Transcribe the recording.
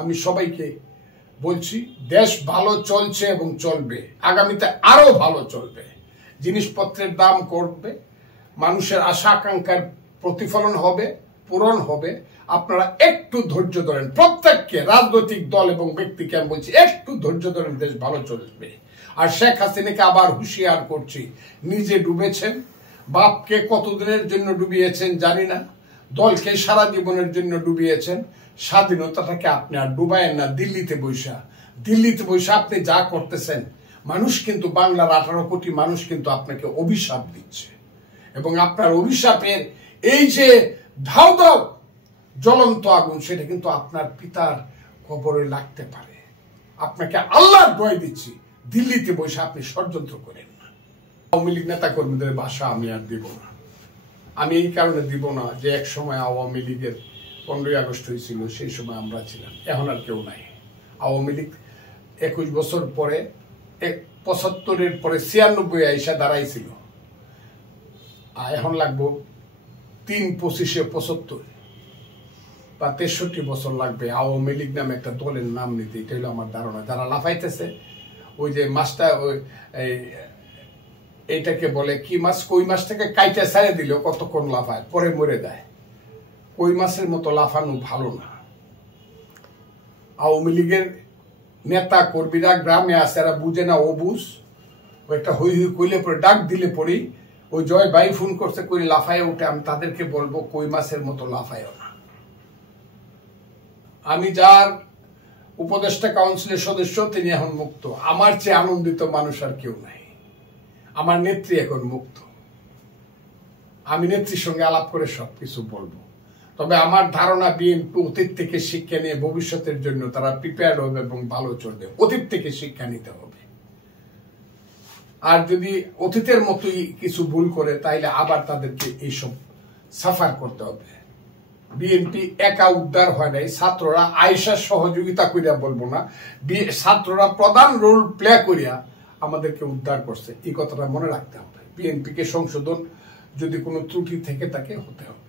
আমি সবাইকে বলছি, দেশ ভালো চলছে এবং চলবে, আগামীতে আরো ভালো চলবে। জিনিসপত্রের দাম কমবে, মানুষের আশা আকাঙ্ক্ষার প্রতিফলন হবে, পূরণ হবে। আপনারা একটু ধৈর্য ধরেন, প্রত্যেককে, রাজনৈতিক দল এবং ব্যক্তিকে আমি বলছি একটু ধৈর্য ধরেন, দেশ ভালো চলবে। আর শেখ হাসিনাকে আবার হুঁশিয়ার করছি, নিজে ডুবেছেন, বাপকে কতদিনের জন্য ডুবিয়েছেন জানি না, দলকে সারা জীবনের জন্য ডুবিয়েছেন। স্বাধীনতাটাকে আপনি আর ডুবায়েন না। দিল্লিতে বৈশা আপনি যা করতেছেন, মানুষ কিন্তু, বাংলার 18 কোটি মানুষ কিন্তু আপনাকে অভিশাপ দিচ্ছে, এবং আপনার অভিশাপের এই যে ধাও দাও জ্বলন্ত আগুন, সেটা কিন্তু আপনার পিতার কবরে লাগতে পারে। আপনাকে আল্লাহর দোয়াই দিচ্ছি, দিল্লিতে বসে আপনি ষড়যন্ত্র করেন না। আওয়ামী লীগ নেতা কর্মীদের ভাষা আমি আর দিব না। আমি এই কারণে দিব না যে এক সময় আওয়ামী লীগের 15ই আগস্ট হয়েছিল, সেই সময় আমরা ছিলাম, এখন আর কেউ নাই। আওয়ামী লীগ 21 বছর পরে 75-এর পরে 96 আইসা দাঁড়াইছিল, আর এখন লাগবো 3-25-75 বা 63 বছর লাগবে আওয়ামী লীগ নামে একটা দলের নাম নিতে। এটা হলো আমার ধারণা। যারা লাফাইতেছে, ওই যে মাছটা, ওই এইটাকে বলে কি মাছ, কই মাছটাকে কাইটা ছাড়ে দিলেও কতক্ষণ লাফায়, পরে মরে দেয়। কই মাছের মতো লাফানো ভালো না। আওয়ামী লীগের নেতা কর্মীরা গ্রামে আছে, এরা বুঝে না, ও বুঝ, একটা হই হই কইলে পরে, ডাক দিলে পরেই ওই জয় ভাই ফোন করছে করে লাফায় উঠে। আমি তাদেরকে বলবো, কই মাছের মতো লাফায় না। আমি যার উপদেষ্টা কাউন্সিলের সদস্য, তিনি এখন মুক্ত। আমার চেয়ে আনন্দিত মানুষ আর কেউ নাই। আমার নেত্রী এখন মুক্ত। আমি নেত্রীর সঙ্গে আলাপ করে সবকিছু বলবো। তবে আমার ধারণা, বিএনপি অতীত থেকে শিক্ষা নিয়ে ভবিষ্যতের জন্য তারা প্রিপেয়ার্ড হবে এবং ভালো চলবে। অতীত থেকে শিক্ষা নিতে হবে। আর যদি অতীতের মতোই কিছু ভুল করে, তাহলে আবার তাদেরকে এইসব সাফার করতে হবে। বিএনপি একা উদ্ধার হয় নাই, ছাত্ররা আয়েশার সহযোগিতা করিয়া, বলবো না, ছাত্ররা প্রধান রোল প্লে করিয়া আমাদেরকে উদ্ধার করছে। এই কথাটা মনে রাখতে হবে। বিএনপিকে সংশোধন, যদি কোনো ত্রুটি থেকে থাকে, হতে হবে।